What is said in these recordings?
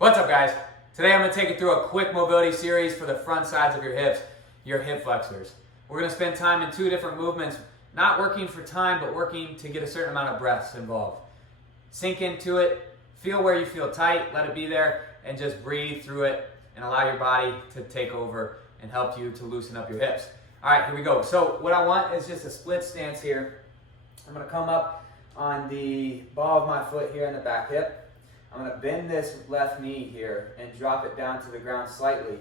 What's up, guys? Today I'm going to take you through a quick mobility series for the front sides of your hips, your hip flexors. We're going to spend time in two different movements, not working for time, but working to get a certain amount of breaths involved. Sink into it, feel where you feel tight, let it be there, and just breathe through it and allow your body to take over and help you to loosen up your hips. All right, here we go. So what I want is just a split stance here. I'm going to come up on the ball of my foot here in the back hip. I'm going to bend this left knee here and drop it down to the ground slightly,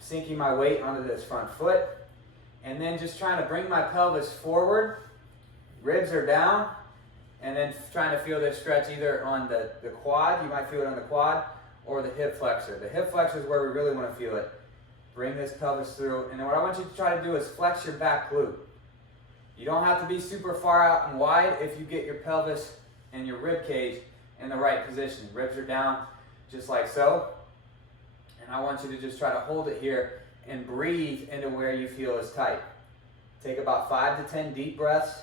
sinking my weight onto this front foot, and then just trying to bring my pelvis forward. Ribs are down, and then trying to feel this stretch either on the quad, you might feel it on the quad, or the hip flexor. The hip flexor is where we really want to feel it. Bring this pelvis through, and then what I want you to try to do is flex your back glute. You don't have to be super far out and wide if you get your pelvis and your rib cage in the right position. Ribs are down just like so. And I want you to just try to hold it here and breathe into where you feel is tight. Take about 5 to 10 deep breaths,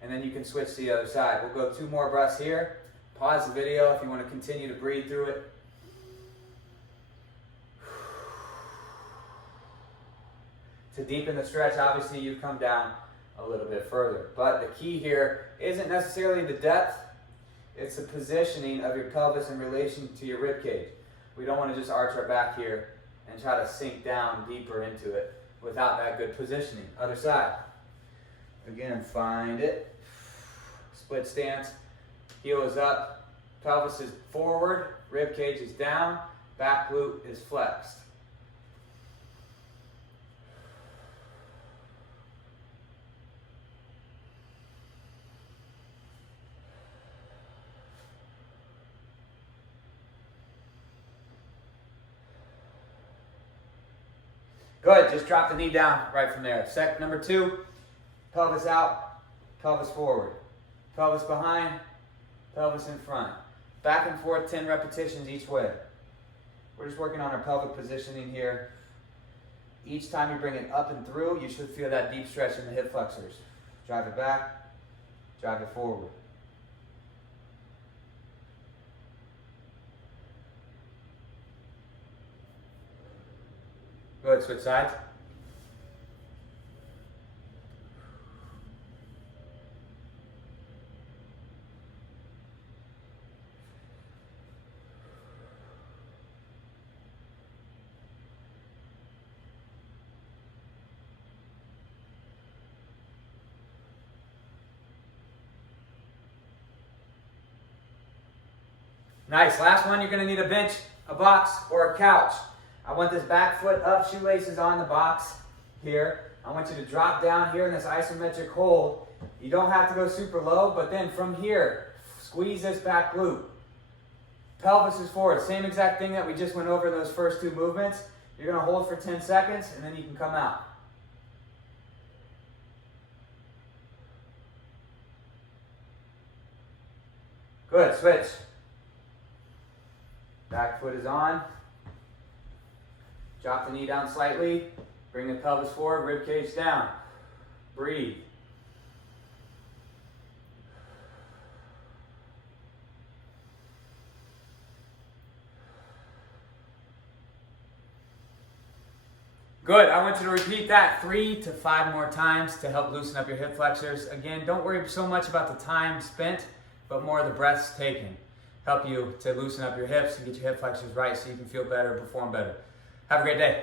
and then you can switch to the other side. We'll go 2 more breaths here. Pause the video if you want to continue to breathe through it. To deepen the stretch, obviously you come down a little bit further. But the key here isn't necessarily the depth, it's the positioning of your pelvis in relation to your rib cage. We don't want to just arch our back here and try to sink down deeper into it without that good positioning. Other side. Again, find it. Split stance. Heel is up. Pelvis is forward. Rib cage is down. Back glute is flexed. Good, just drop the knee down right from there. Number 2, pelvis out, pelvis forward. Pelvis behind, pelvis in front. Back and forth, 10 repetitions each way. We're just working on our pelvic positioning here. Each time you bring it up and through, you should feel that deep stretch in the hip flexors. Drive it back, drive it forward. Good, switch sides. Nice, last one, you're gonna need a bench, a box, or a couch. I want this back foot up, shoelaces on the box here. I want you to drop down here in this isometric hold. You don't have to go super low, but then from here, squeeze this back glute. Pelvis is forward, same exact thing that we just went over in those first 2 movements. You're gonna hold for 10 seconds and then you can come out. Good, switch. Back foot is on. Drop the knee down slightly, bring the pelvis forward, rib cage down. Breathe. Good, I want you to repeat that 3 to 5 more times to help loosen up your hip flexors. Again, don't worry so much about the time spent, but more the breaths taken. Help you to loosen up your hips and get your hip flexors right so you can feel better, perform better. Have a great day.